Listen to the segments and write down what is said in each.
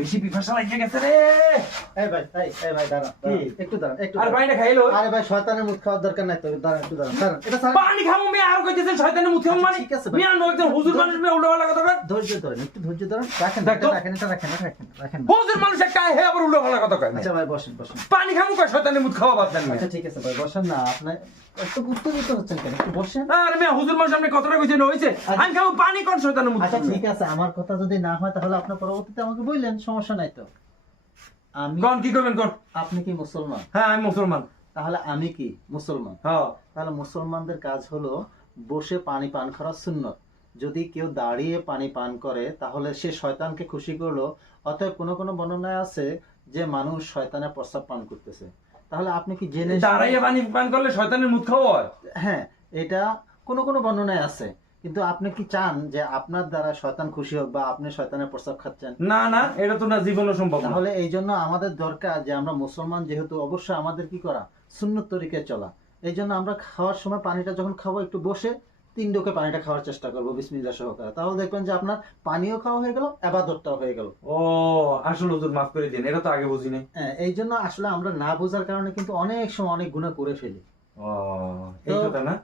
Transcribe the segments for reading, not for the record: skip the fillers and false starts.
বেশি পিপাসা লাগিয়ে গেছে রে। এই ভাই দাঁড়ান একটু দাঁড়ান একটু আর পানিটা খাইলো। আরে ভাই শয়তানের মুখ খাওয়ার দরকার নাই তো দাঁড়ান একটু দাঁড়ান এটা স্যার পানি খামু মিয়া আর কইতেছেন শয়তানের মুখ খামু মানে ঠিক আছে ভাই। মিয়া নয়জন হুজুর মানুষ মিয়া উল্টোপাল্টা কথা কয়। ধৈর্য ধরেন একটু ধৈর্য ধরেন রাখেন দেখ তো। এটা রাখেন হুজুর মানুষ একটা হে আবার উল্টোপাল্টা কথা কয়। আচ্ছা ভাই বসেন পানি খামু কয় শয়তানের মুখ খাওয়া বাদ দেন মিয়া। আচ্ছা ঠিক আছে ভাই বসেন না আপনি একটু উত্তেজিত হচ্ছেন কেন একটু বসেন আরে মিয়া হুজুর মানুষ আপনি কতটা কইছেন হইছে। আমি খামু পানি কোন শয়তানের মুখ আচ্ছা খামু। ঠিক আছে আমার কথা যদি না হয় তাহলে আপনি পরবর্তীতে আমাকে বললেন সমস্যা নাই তো আমি কোন কি করবেন কোন? আপনি কি মুসলমান হ্যাঁ আমি মুসলমান। তাহলে আমি কি মুসলমান হ্যাঁ তাহলে মুসলমানদের কাজ হলো বসে পানি পান করা সুন্নত যদি কেউ দাঁড়িয়ে পানি পান করে তাহলে সে শয়তানকে খুশি করলো অতএব কোনো কোনো বর্ণনায় আছে যে মানুষ শয়তানের প্রস্রাব পান করতেছে তাহলে আপনি কি জেনে দাঁড়াইয়া পানি পান করলে শয়তানের মুখ খাওয়া হয়। হ্যাঁ এটা কোনো কোনো বর্ণনায় আছে কিন্তু আপনি কি চান যে আপনার দ্বারা শয়তান খুশি হোক বা আপনি শয়তানের প্রস্রাব খাচ্ছেন না না এটা তো না জীবনও সম্ভব না। তাহলে এই জন্য আমাদের দরকার যে আমরা মুসলমান যেহেতু অবশ্যই আমাদের কি করা সুন্নত তরিকায় চলা এই জন্য আমরা খাওয়ার সময় পানিটা যখন খাবো একটু বসে 3 ঢোকে পানিটা খাওয়ার চেষ্টা করবো বিসমিল্লাহ সহকারে তাহলে দেখবেন যে আপনার পানিও খাওয়া হয়ে গেল ইবাদতটাও হয়ে গেল ও আসলে হুজুর মাফ করে দিন এটা তো আগে বুঝি নাই। হ্যাঁ এই জন্য আসলে আমরা না বোঝার কারণে কিন্তু অনেক সময় অনেক গুনাহ করে ফেলি ও এই তো- কথা না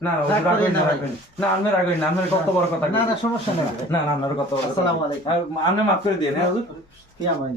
না হুজুর রাগ করেন না ভাই। রাখবেন না আমি রাখবেন না আপনার কত বড় কথা না না সমস্যা নেই না না আপনার কত বড় কথা। আসসালামু আলাইকুম। আপনি মাফ করে দিন হ্যাঁ হুজুর। কি আমার